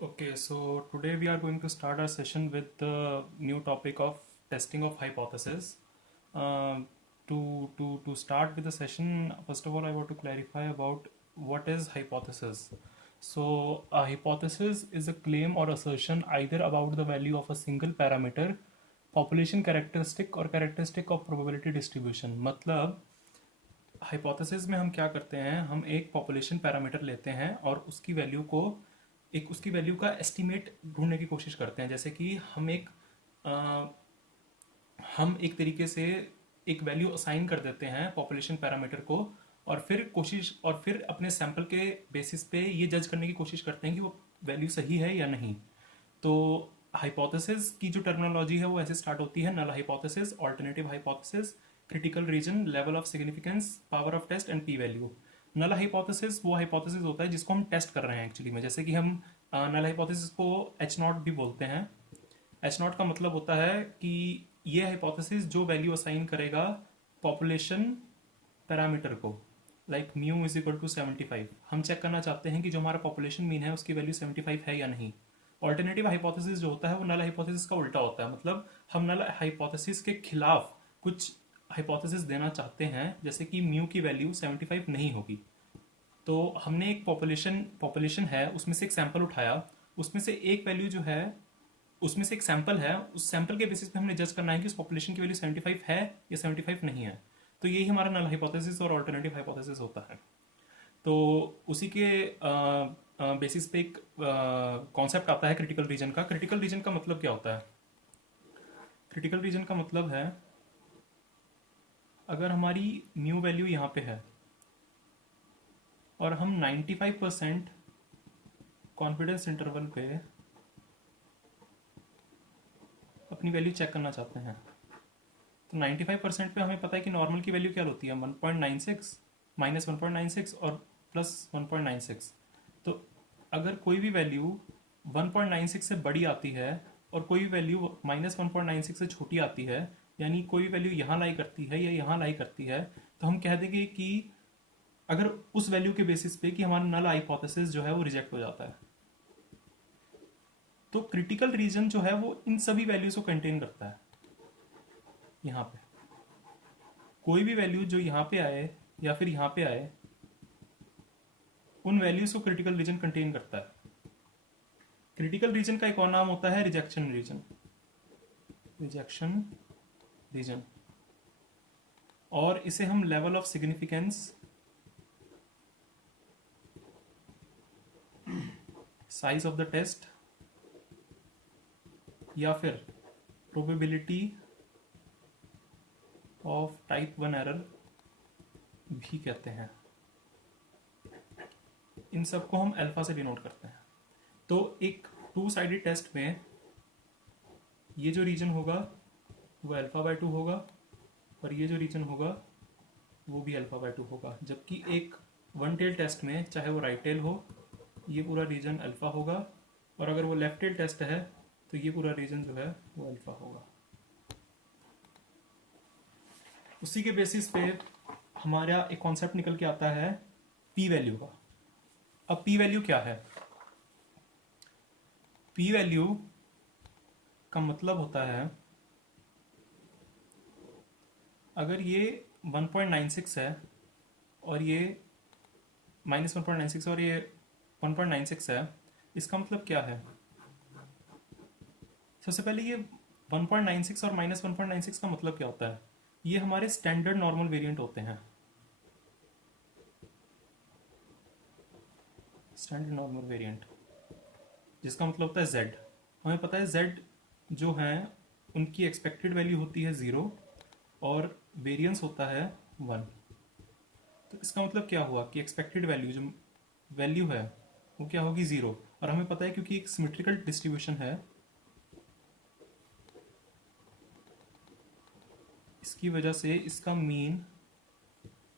Okay, so today we are going to start our session with the new topic of testing of hypothesis. Um, to start with the session, first of all, I want to clarify about what is hypothesis. So, a hypothesis is a claim or assertion either about the value of a single parameter, population characteristic or characteristic of probability distribution. मतलब hypothesis में हम क्या करते हैं, हम एक population parameter लेते हैं और उसकी वैल्यू को एक उसकी वैल्यू का एस्टीमेट ढूंढने की कोशिश करते हैं। जैसे कि हम एक तरीके से एक वैल्यू असाइन कर देते हैं पॉपुलेशन पैरामीटर को, और फिर अपने सैंपल के बेसिस पे ये जज करने की कोशिश करते हैं कि वो वैल्यू सही है या नहीं। तो हाइपोथेसिस की जो टर्मिनोलॉजी है वो ऐसे स्टार्ट होती है: null hypothesis, alternative hypothesis, critical region, level of significance, power of test and P value. Null hypothesis वो हाइपोथेसिस होता है जिसको हम टेस्ट कर रहे हैं एक्चुअली में। जैसे कि हम नल हाइपोथेसिस को एच नॉट भी बोलते हैं। एच नॉट का मतलब होता है कि ये हाइपोथेसिस जो वैल्यू असाइन करेगा पॉपुलेशन पैरामीटर को, like mu is equal to 75। हम चेक करना चाहते हैं कि जो हमारा पॉपुलेशन मीन है उसकी वैल्यू 75 है या नहीं। ऑल्टरनेटिव हाइपोथेसिस जो होता है वो नल हाइपोथेसिस का उल्टा होता है। मतलब हम नल हाइपोथेसिस के खिलाफ कुछ हाइपोथेसिस देना चाहते हैं, जैसे कि म्यू की वैल्यू 75 नहीं होगी। तो हमने एक पॉपुलेशन पॉपुलेशन है उसमें से एक सैंपल उठाया, उसमें से एक वैल्यू जो है, उसमें से एक सैंपल है, उस सैंपल के बेसिस पे हमने जज करना है कि उस पॉपुलेशन की वैल्यू 75 है या 75 नहीं है। तो यही हमारा नल हाइपोथेसिस और अल्टरनेटिव हाइपोथेसिस होता है। तो उसी के बेसिस पे एक कॉन्सेप्ट आता है क्रिटिकल रीजन का। क्रिटिकल रीजन का मतलब क्या होता है? क्रिटिकल रीजन का मतलब है, अगर हमारी म्यू वैल्यू यहाँ पे है और हम 95% कॉन्फिडेंस इंटरवल पे अपनी वैल्यू चेक करना चाहते हैं, तो 95% पे हमें पता है कि नॉर्मल की वैल्यू क्या होती है, 1.96 माइनस 1.96 और प्लस 1.96। तो अगर कोई भी वैल्यू 1.96 से बड़ी आती है और कोई भी वैल्यू माइनस 1.96 से छोटी आती है, यानी कोई भी वैल्यू यहाँ लाई करती है या यहाँ लाई करती है, तो हम कह देंगे कि अगर उस वैल्यू के बेसिस पे कि हमारा नल हाइपोथेसिस जो है वो रिजेक्ट हो जाता है। तो क्रिटिकल रीजन जो है वो इन सभी वैल्यूज को कंटेन करता है। यहाँ पे कोई भी वैल्यू जो यहाँ पे आए या फिर यहाँ पे आए, उन वैल्यूज को क्रिटिकल रीजन कंटेन करता है। क्रिटिकल रीजन का एक और नाम होता है रिजेक्शन रीजन। रिजेक्शन रीजन, और इसे हम level of significance, size of the test, या फिर प्रोबेबिलिटी ऑफ टाइप 1 एरर भी कहते हैं। इन सबको हम अल्फा से डिनोट करते हैं। तो एक टू साइडेड टेस्ट में ये जो रीजन होगा वो अल्फा बाय 2 होगा, और ये जो रीजन होगा वो भी अल्फा बाय 2 होगा। जबकि एक वन टेल टेस्ट में, चाहे वो राइट टेल हो, ये पूरा रीजन अल्फा होगा, और अगर वो लेफ्ट टेल टेस्ट है तो ये पूरा रीजन जो है वो अल्फा होगा। उसी के बेसिस पे हमारा एक कॉन्सेप्ट निकल के आता है पी वैल्यू का। अब पी वैल्यू क्या है? पी वैल्यू का मतलब होता है, अगर ये 1.96 है और ये माइनस 1.96 और ये 1.96 है, इसका मतलब क्या है? सबसे पहले ये 1.96 और माइनस 1.96 का मतलब क्या होता है? ये हमारे स्टैंडर्ड नॉर्मल वेरिएंट होते हैं। स्टैंडर्ड नॉर्मल वेरिएंट, जिसका मतलब होता है z। हमें पता है z जो है उनकी एक्सपेक्टेड वैल्यू होती है 0 और वेरिएंस होता है 1। तो इसका मतलब क्या हुआ कि एक्सपेक्टेड वैल्यू जो वैल्यू है वो क्या होगी, 0। और हमें पता है क्योंकि एक सिमेट्रिकल डिस्ट्रीब्यूशन है, इसकी वजह से इसका मीन,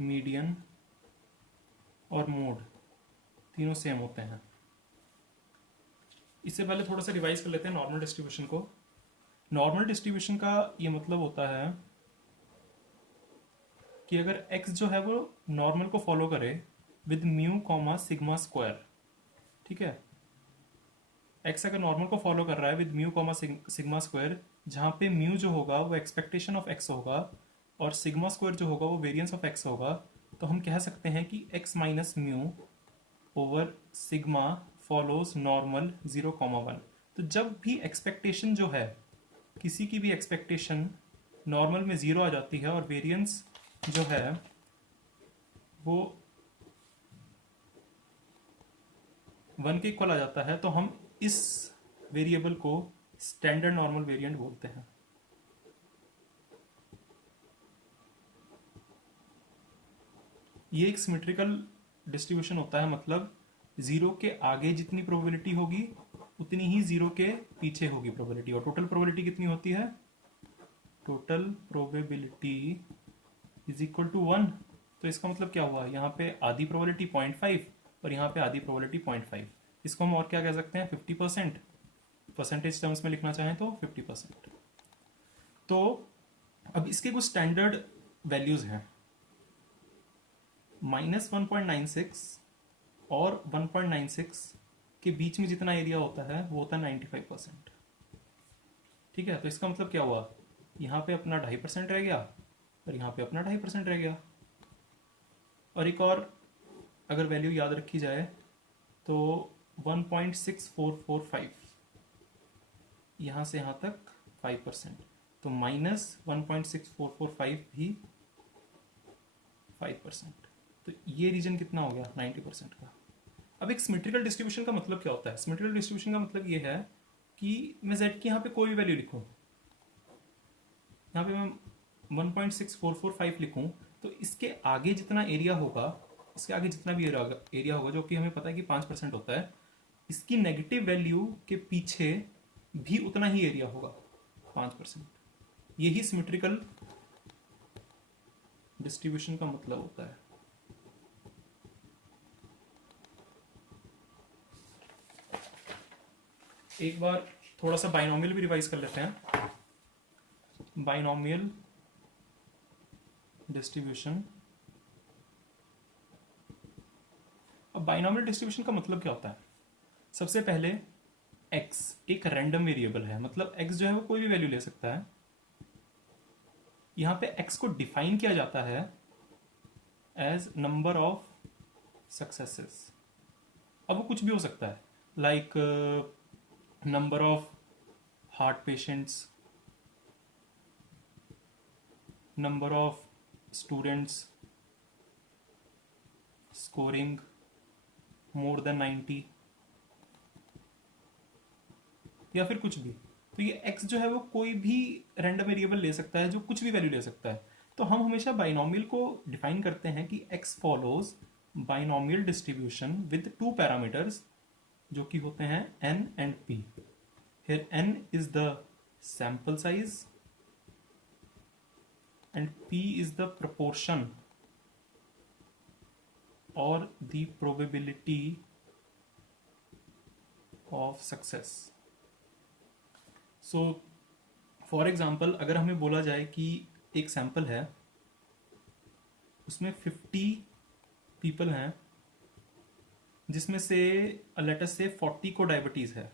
मीडियन और मोड तीनों सेम होते हैं। इससे पहले थोड़ा सा रिवाइज कर लेते हैं नॉर्मल डिस्ट्रीब्यूशन को। नॉर्मल डिस्ट्रीब्यूशन का ये मतलब होता है कि अगर x जो है वो नॉर्मल को फॉलो करे with mu comma sigma square, ठीक है, एक्स अगर नॉर्मल को फॉलो कर रहा है with mu comma sigma square, जहाँ पे म्यू जो होगा वो एक्सपेक्टेशन ऑफ एक्स होगा और सिग्मा स्क्वायर जो होगा वो वेरिएंस ऑफ एक्स होगा, तो हम कह सकते हैं कि x minus mu over sigma follows normal 0,1। तो जब भी एक्सपेक्टेशन जो है, किसी की भी एक्सपेक्टेशन नॉर्मल में 0 आ जाती है और वेरिएंस जो है वो 1 के इक्वल आ जाता है, तो हम इस वेरिएबल को स्टैंडर्ड नॉर्मल वेरिएंट बोलते हैं। ये एक सिमेट्रिकल डिस्ट्रीब्यूशन होता है, मतलब 0 के आगे जितनी प्रोबेबिलिटी होगी उतनी ही 0 के पीछे होगी प्रोबेबिलिटी। और टोटल प्रोबेबिलिटी कितनी होती है? Total probability is equal to 1। तो इसका मतलब क्या हुआ, यहाँ पे आधी प्रोबेबिलिटी 0.5 और यहाँ पे आधी प्रोबेबिलिटी 0.5। इसको हम और क्या कह सकते हैं? 50%। परसेंटेज टर्म्स में लिखना चाहें तो 50%। तो अब इसके कुछ स्टैंडर्ड वैल्यूज हैं। -1.96 और 1.96 के बीच में जितना एरिया होता है वो होता है 95%। ठीक है, तो इसका मतलब क्या हुआ, यहाँ पे अपना 2.5% रह गया और यहाँ पे अपना 2.5% रह गया। और एक और अगर वैल्यू याद रखी जाए तो 1.6445, यहाँ से यहाँ तक 5%, तो -1.6445 भी 5%। तो ये रीजन कितना हो गया? 90% का। अब एक सिमेट्रिकल डिस्ट्रीब्यूशन का मतलब क्या होता है? सिमेट्रिकल डिस्ट्रीब्यूशन का मतलब ये है कि मैं z की यहाँ पे कोई भी वैल्यू लिखूँ, यहाँ पे मैं 1.6445 लिखूँ, तो इसके आगे जितना एरिया होगा, इसके आगे जितना भी एरिया होगा, जो कि हमें पता है कि 5% होता है, इसकी नेगेटिव वैल्यू के पीछे भी उतना ही एरिया होगा, 5%। यही सिमेट्रिकल डिस्ट्रीब्यूशन का मतलब होता है। एक बार थोड़ा सा बाइनोमियल भी रिवाइज कर लेते हैं। Binomial distribution. अब बाइनोमियल डिस्ट्रीब्यूशन का मतलब क्या होता है? सबसे पहले x एक रैंडम वेरिएबल है, मतलब x जो है वो कोई भी वैल्यू ले सकता है। यहां पे x को डिफाइन किया जाता है एज नंबर ऑफ सक्सेसेस। अब वो कुछ भी हो सकता है, like number of heart patients, number of students scoring more than 90, या फिर कुछ भी। तो ये x जो है वो कोई भी रैंडम वेरिएबल ले सकता है, जो कुछ भी वैल्यू ले सकता है। तो हम हमेशा बाइनोमियल को डिफाइन करते हैं कि x follows binomial distribution with two parameters, जो कि होते हैं n and p। Here n is the sample size and p is the proportion or the probability of success. So for example, अगर हमें बोला जाए कि एक सैंपल है, उसमें 50 पीपल हैं, जिसमें से लेट अस से 40 को डायबिटीज है,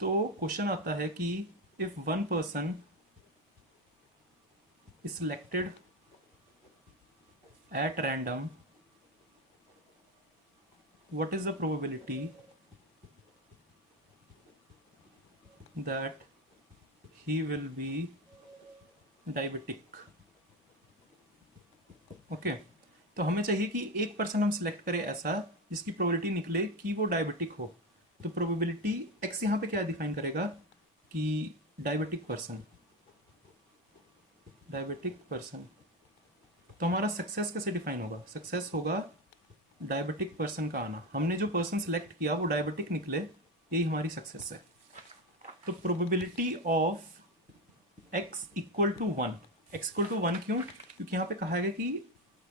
तो क्वेश्चन आता है कि if one person is selected at random, what is the probability that he will be diabetic? Okay, तो हमें चाहिए कि एक पर्सन हम सिलेक्ट करें ऐसा जिसकी प्रोबेबिलिटी निकले कि वो डायबिटिक हो। तो प्रोबेबिलिटी x यहाँ पे क्या डिफाइन करेगा कि डायबिटिक पर्सन, तो हमारा सक्सेस कैसे डिफाइन होगा? सक्सेस होगा डायबिटिक पर्सन का आना। हमने जो पर्सन सिलेक्ट किया वो डायबिटिक निकले, यही हमारी सक्सेस है। तो probability of x equal to 1। x equal to 1 क्यों? क्योंकि यहाँ पे कहा है कि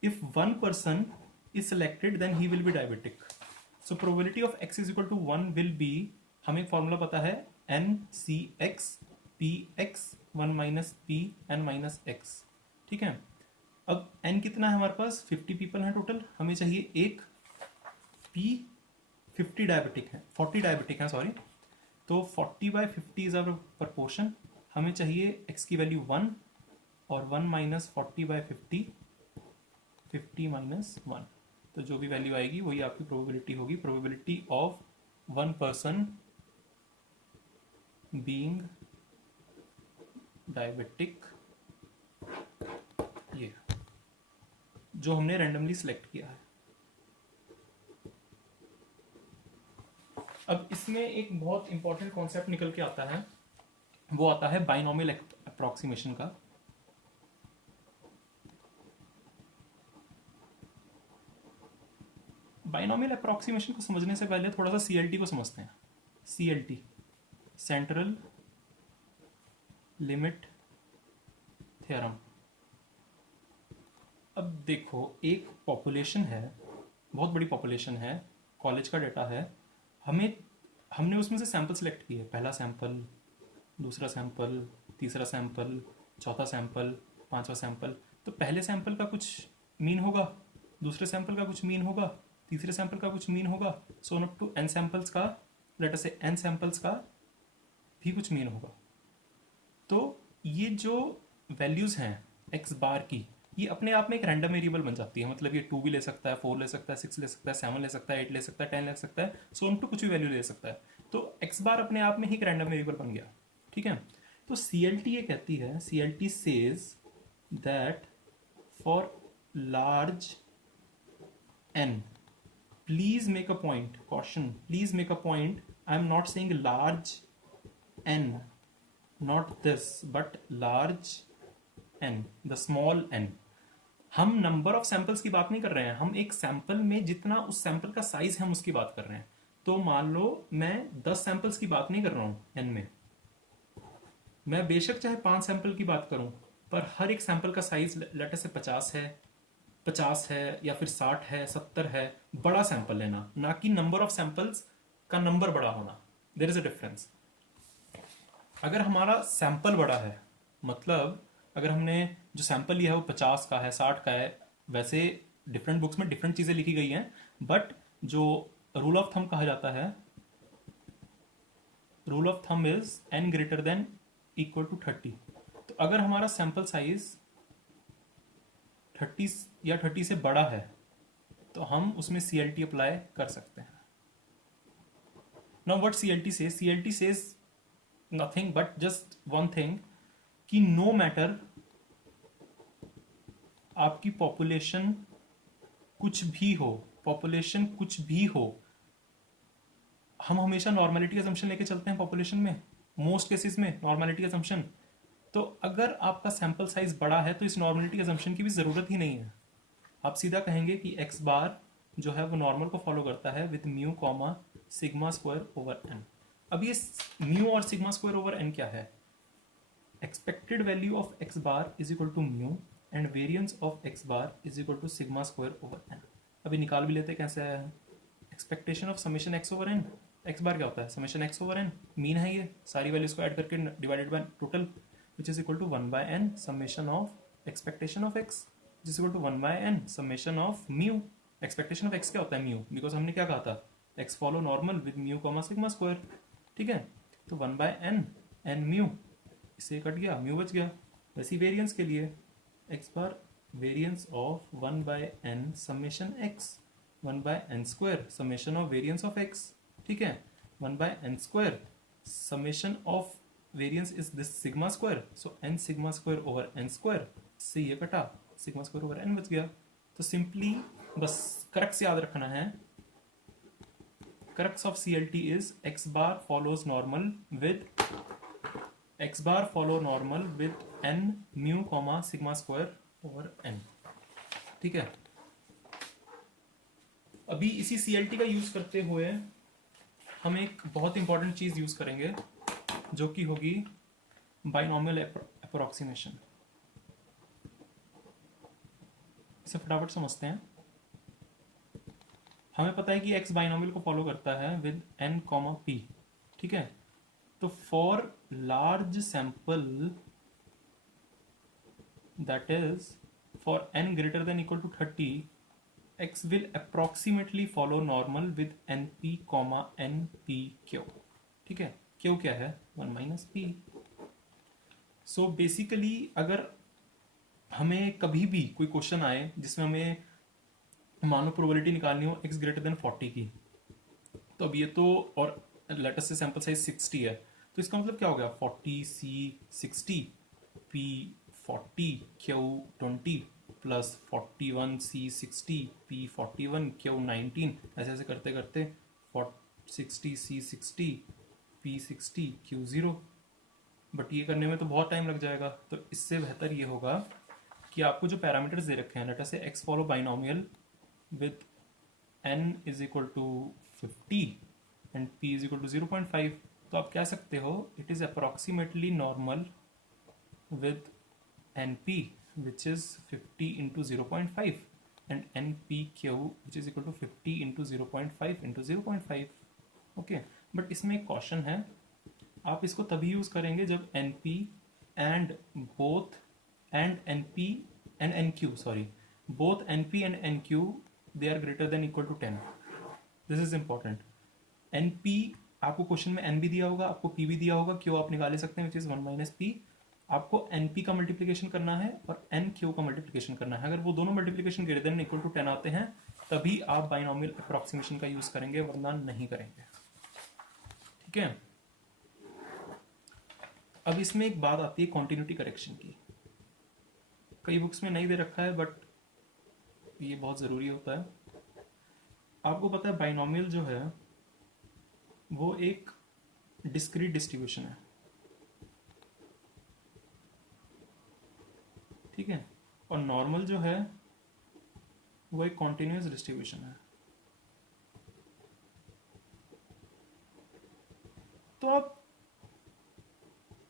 if one person is selected then he will be diabetic. So probability of x is equal to 1 will be, हमें एक फॉर्मूला पता है, NCX PX 1 minus P n minus x। ठीक है, अब n कितना है हमारे पास? 50 पीपल हैं टोटल, हमें चाहिए एक p 50 डायबिटिक हैं, 40 डायबिटिक हैं सॉरी, तो 40/50 इज आवर प्रपोर्शन। हमें चाहिए x की वैल्यू 1 और 1 माइनस 40/50, 50 माइनस 1, तो जो भी वैल्यू आएगी वही आपकी प्रोबेबिलिटी होगी, probability of 1 person being diabetic, ये जो हमने रैंडमली सिलेक्ट किया है। अब इसमें एक बहुत इंपॉर्टेंट कॉन्सेप्ट निकल के आता है, वो आता है बाइनोमियल अप्रोक्सीमेशन का। बाइनोमियल अप्रोक्सीमेशन को समझने से पहले थोड़ा सा सीएलटी को समझते हैं। CLT, central limit theorem. अब देखो, एक पॉपुलेशन है, बहुत बड़ी पॉपुलेशन है, कॉलेज का डेटा है, हमने उसमें से सैंपल सेलेक्ट किए, पहला सैंपल, दूसरा सैंपल, तीसरा सैंपल, चौथा सैंपल, पांचवा सैंपल। तो पहले सैंपल का कुछ मीन होगा, दूसरे सैंपल का कुछ मीन होगा, तीसरे सैंपल का कुछ मीन होगा, so on up to n samples का, let us say n samples का भी कुछ मीन होगा। तो ये जो वैल्यूज हैं एक्स बार की, ये अपने आप में एक रैंडम वेरिएबल बन जाती है। मतलब ये 2 भी ले सकता है, 4 ले सकता है, 6 ले सकता है, 7 ले सकता है, 8 ले सकता है, 10 ले सकता है, सो ऑन टू कुछ भी वैल्यू ले सकता है। तो एक्स बार अपने आप में ही एक रैंडम वेरिएबल बन गया, ठीक है। तो सीएलटी ये कहती है, CLT says that for large n, please make a point, caution, please make a point, I am not saying large n, not this, but large n, the small n। हम number of samples की बात नहीं कर रहे हैं, हम एक sample में जितना उस सैंपल का साइज है हम उसकी बात कर रहे हैं। तो मान लो मैं 10 सैंपल्स की बात नहीं कर रहा हूं n में, मैं बेशक चाहे 5 सैंपल की बात करूं, पर हर एक सैंपल का साइज लेट अस से 50 है या फिर 60 है, 70 है, बड़ा सैंपल लेना, ना कि नंबर ऑफ सैंपल्स का नंबर बड़ा होना। There is a difference. अगर हमारा सैंपल बड़ा है, मतलब अगर हमने जो सैंपल लिया है वो 50 का है, 60 का है, वैसे डिफरेंट बुक्स में डिफरेंट चीजें लिखी गई हैं, बट जो रूल ऑफ थंब कहा जाता है, rule of thumb is n greater than equal to 30। तो अगर हमारा सैंपल साइज 30 या 30 से बड़ा है तो हम उसमें CLT अप्लाई कर सकते हैं। Now what CLT says, CLT says nothing but just one thing, कि नो मैटर आपकी पॉपुलेशन कुछ भी हो, पॉपुलेशन कुछ भी हो, हम हमेशा नॉर्मेलिटी असम्पशन लेके चलते हैं पॉपुलेशन में, मोस्ट केसेस में नॉर्मेलिटी असम्पशन। तो अगर आपका सैंपल साइज बड़ा है तो इस नॉर्मेलिटी असम्पशन की भी जरूरत ही नहीं है। आप सीधा कहेंगे कि एक्स बार जो है वो नॉर्मल को फॉलो करता है with mu comma sigma square over n. अब ये म्यू और सिग्मा स्क्वायर ओवर एन क्या है? Expected value of x bar is equal to mu and variance of x bar is equal to sigma square over n. अभी निकाल भी लेते हैं कैसे आया है। Expectation of summation x over n, x bar क्या होता है? Summation x over n, mean है ये, सारी वैल्यूज को ऐड करके divided by total, which is equal to 1 by n summation of expectation of x which is equal to 1 by n summation of mu। expectation of x क्या होता है? mu, because हमने क्या कहा था? x follow normal with mu comma sigma square, ठीक है। तो 1 by n n mu, इससे कट गया, mu बच गया। वैसी वेरिएंस के लिए x bar variance of 1 by n summation x, 1 by n square summation of variance of x, ठीक है। 1 by n square summation of variance is this sigma square, so n sigma square over n square, से ये कटा, sigma square over n बच गया। तो simply बस crux याद रखना है, crux of CLT is x bar follows normal with n mu comma sigma square over n, ठीक है। अभी इसी CLT का यूज करते हुए हम एक बहुत इंपॉर्टेंट चीज यूज करेंगे जो कि होगी बाइनोमियल अप्रोक्सीमेशन। इसे फटाफट समझते हैं। हमें पता है कि x बाइनोमियल को फॉलो करता है विद n कॉमा p, ठीक है। तो for large sample that is for n greater than equal to 30, x will approximately follow normal with np comma npq. ठीक है, q क्या है 1 माइनस पी. सो बेसिकली अगर हमें कभी भी कोई क्वेश्चन आए जिसमें हमें मानो प्रोबेबिलिटी निकालनी हो x ग्रेटर देन 40 की, तो अब ये तो, और लेटेस्ट से सैंपल साइज 60 है, तो इसका मतलब क्या हो गया 40 c 60 p 40 q 20 plus 41 c 60 p 41 q 19, ऐसे ऐसे करते करते 60 c 60 p 60 q 0. बट ये करने में तो बहुत टाइम लग जाएगा, तो इससे बेहतर ये होगा कि आपको जो पैरामीटर्स दे रखे हैं, let us say x follow binomial with n is equal to 50 and p is equal to 0.5, तो आप कह सकते हो it is approximately normal with np which is 50 into 0.5 and npq which is equal to 50 into 0.5 into 0.5. Okay, but इसमें एक caution है, आप इसको तभी यूज करेंगे जब np and both and np and nq, sorry, both np and nq they are greater than equal to 10. This is important. np आपको question में n भी दिया होगा, आपको p भी दिया होगा, q आप निकाल सकते हैं विच इज 1 माइनस p. आपको np का मल्टीप्लिकेशन करना है और nq का मल्टीप्लिकेशन करना है. अगर वो दोनों multiplication greater than equal to 10 आते हैं तभी आप बाइनोमियल अप्रोक्सीमेशन का यूज करेंगे, वरना नहीं करेंगे. ठीक है. अब इसमें एक बात आती है कॉन्टिन्यूटी करेक्शन की. कई बुक्स में नहीं दे रखा है बट ये बहुत ज़रूरी होता है. आपको पता है बाइनोमियल जो है वो एक डिस्क्रीट डिस्ट्रीब्यूशन है. ठीक है, और नॉर्मल जो है वो एक कॉन्टिन्यूस डिस्ट्रीब्यूशन है. तो आप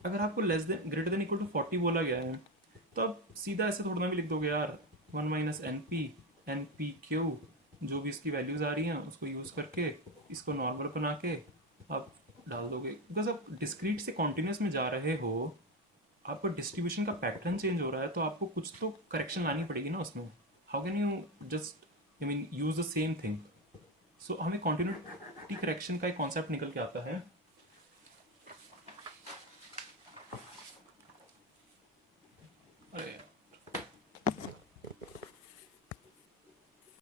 अगर आपको less than greater than equal to 40 बोला गया है तो आप सीधा ऐसे थोड़ा ना भी लिख दोगे यार 1 माइनस एन पी क्यू, जो भी इसकी वैल्यूज आ रही हैं उसको यूज करके इसको नॉर्मल बना के आप डाल दोगे. बिकॉज आप डिस्क्रीट से कॉन्टिन्यूस में जा रहे हो, आपका डिस्ट्रीब्यूशन का पैटर्न चेंज हो रहा है, तो आपको कुछ तो करेक्शन लानी पड़ेगी ना उसमें. How can you just I mean use the same thing. सो हमें कॉन्टिन्यूटी करेक्शन का एक कॉन्सेप्ट निकल के आता है